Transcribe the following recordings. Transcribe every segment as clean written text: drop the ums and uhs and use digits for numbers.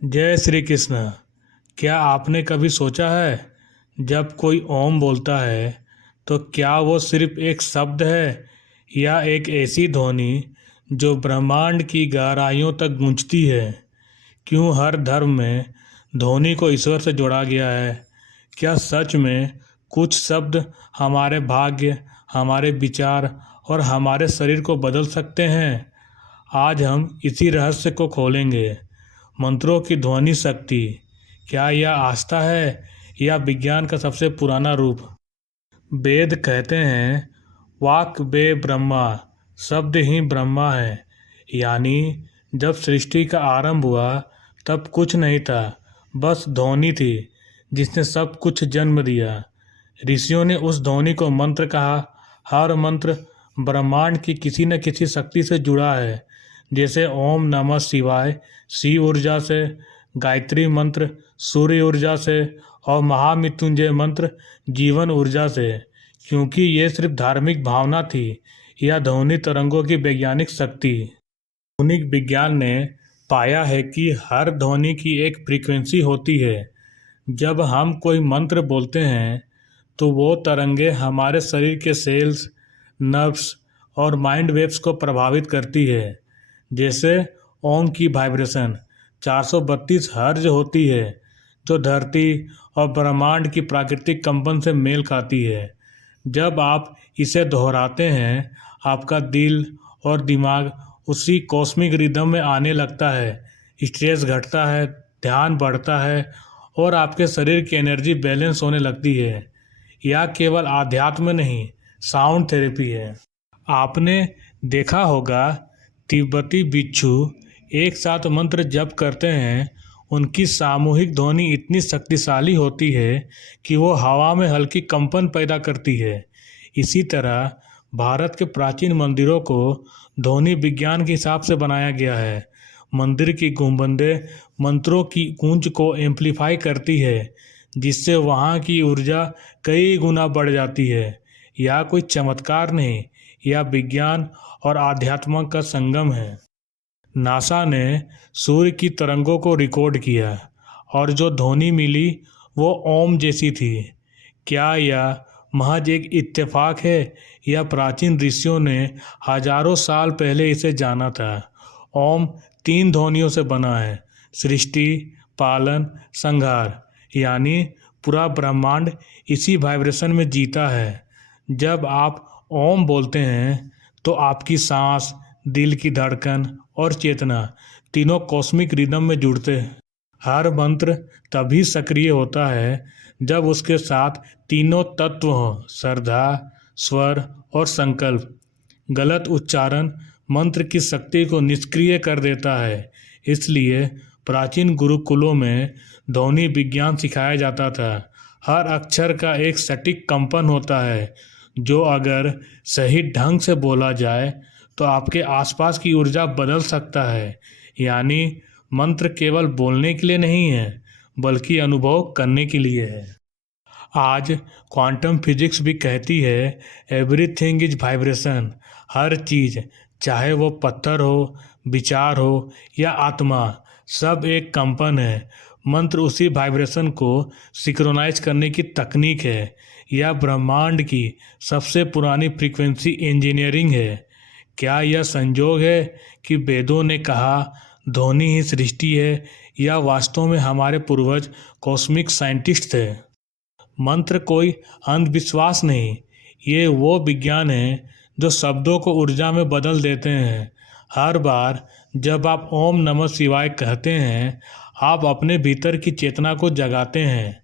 जय श्री कृष्ण। क्या आपने कभी सोचा है, जब कोई ओम बोलता है तो क्या वो सिर्फ एक शब्द है या एक ऐसी ध्वनि जो ब्रह्मांड की गहराइयों तक गूंजती है? क्यों हर धर्म में ध्वनि को ईश्वर से जोड़ा गया है? क्या सच में कुछ शब्द हमारे भाग्य, हमारे विचार और हमारे शरीर को बदल सकते हैं? आज हम इसी रहस्य को खोलेंगे। मंत्रों की ध्वनि शक्ति, क्या यह आस्था है या विज्ञान का सबसे पुराना रूप? वेद कहते हैं, वाक् बे ब्रह्मा, शब्द ही ब्रह्मा है। यानी जब सृष्टि का आरंभ हुआ तब कुछ नहीं था, बस ध्वनि थी जिसने सब कुछ जन्म दिया। ऋषियों ने उस ध्वनि को मंत्र कहा। हर मंत्र ब्रह्मांड की किसी न किसी शक्ति से जुड़ा है। जैसे ओम नमः शिवाय शिव ऊर्जा से, गायत्री मंत्र सूर्य ऊर्जा से और महामृत्युंजय मंत्र जीवन ऊर्जा से। क्योंकि ये सिर्फ धार्मिक भावना थी या ध्वनि तरंगों की वैज्ञानिक शक्ति। आधुनिक विज्ञान ने पाया है कि हर ध्वनि की एक फ्रीक्वेंसी होती है। जब हम कोई मंत्र बोलते हैं तो वो तरंगे हमारे शरीर के सेल्स, नर्व्स और माइंड वेव्स को प्रभावित करती है। जैसे ओम की वाइब्रेशन 432 हर्ट्ज होती है, जो धरती और ब्रह्मांड की प्राकृतिक कंपन से मेल खाती है। जब आप इसे दोहराते हैं, आपका दिल और दिमाग उसी कॉस्मिक रिदम में आने लगता है। स्ट्रेस घटता है, ध्यान बढ़ता है और आपके शरीर की एनर्जी बैलेंस होने लगती है। यह केवल आध्यात्म नहीं, साउंड थेरेपी है। आपने देखा होगा, तिब्बती भिक्षु एक साथ मंत्र जप करते हैं। उनकी सामूहिक ध्वनि इतनी शक्तिशाली होती है कि वो हवा में हल्की कंपन पैदा करती है। इसी तरह भारत के प्राचीन मंदिरों को ध्वनि विज्ञान के हिसाब से बनाया गया है। मंदिर की गुंबदें मंत्रों की गूंज को एम्पलीफाई करती है, जिससे वहाँ की ऊर्जा कई गुना बढ़ जाती है। यह कोई चमत्कार नहीं, यह विज्ञान और आध्यात्म का संगम है। नासा ने सूर्य की तरंगों को रिकॉर्ड किया और जो ध्वनि मिली वो ओम जैसी थी। क्या यह महज एक इत्तेफाक है या प्राचीन ऋषियों ने हजारों साल पहले इसे जाना था? ओम 3 ध्वनियों से बना है, सृष्टि, पालन, संहार। यानी पूरा ब्रह्मांड इसी वाइब्रेशन में जीता है। जब आप ओम बोलते हैं तो आपकी सांस, दिल की धड़कन और चेतना तीनों कॉस्मिक रिदम में जुड़ते हैं। हर मंत्र तभी सक्रिय होता है जब उसके साथ तीनों तत्व हों, श्रद्धा, स्वर और संकल्प। गलत उच्चारण मंत्र की शक्ति को निष्क्रिय कर देता है। इसलिए प्राचीन गुरुकुलों में ध्वनि विज्ञान सिखाया जाता था। हर अक्षर का एक सटीक कंपन होता है, जो अगर सही ढंग से बोला जाए तो आपके आसपास की ऊर्जा बदल सकता है। यानी मंत्र केवल बोलने के लिए नहीं है, बल्कि अनुभव करने के लिए है। आज क्वांटम फिजिक्स भी कहती है, एवरीथिंग इज वाइब्रेशन। हर चीज़, चाहे वो पत्थर हो, विचार हो या आत्मा, सब एक कंपन है। मंत्र उसी वाइब्रेशन को सिंक्रोनाइज करने की तकनीक है। यह ब्रह्मांड की सबसे पुरानी फ्रीक्वेंसी इंजीनियरिंग है। क्या यह संजोग है कि वेदों ने कहा ध्वनि ही सृष्टि है, या वास्तव में हमारे पूर्वज कॉस्मिक साइंटिस्ट थे? मंत्र कोई अंधविश्वास नहीं, ये वो विज्ञान है जो शब्दों को ऊर्जा में बदल देते हैं। हर बार जब आप ओम नमः शिवाय कहते हैं, आप अपने भीतर की चेतना को जगाते हैं।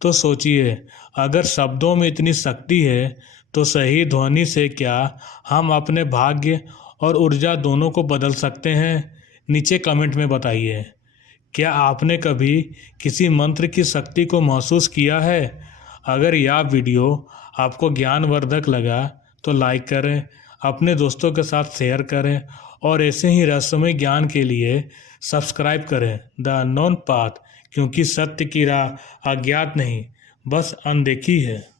तो सोचिए, अगर शब्दों में इतनी शक्ति है तो सही ध्वनि से क्या हम अपने भाग्य और ऊर्जा दोनों को बदल सकते हैं? नीचे कमेंट में बताइए। क्या आपने कभी किसी मंत्र की शक्ति को महसूस किया है? अगर यह वीडियो आपको ज्ञानवर्धक लगा तो लाइक करें, अपने दोस्तों के साथ शेयर करें और ऐसे ही रहस्यमय ज्ञान के लिए सब्सक्राइब करें द अननोन पाथ, क्योंकि सत्य की राह अज्ञात नहीं, बस अनदेखी है।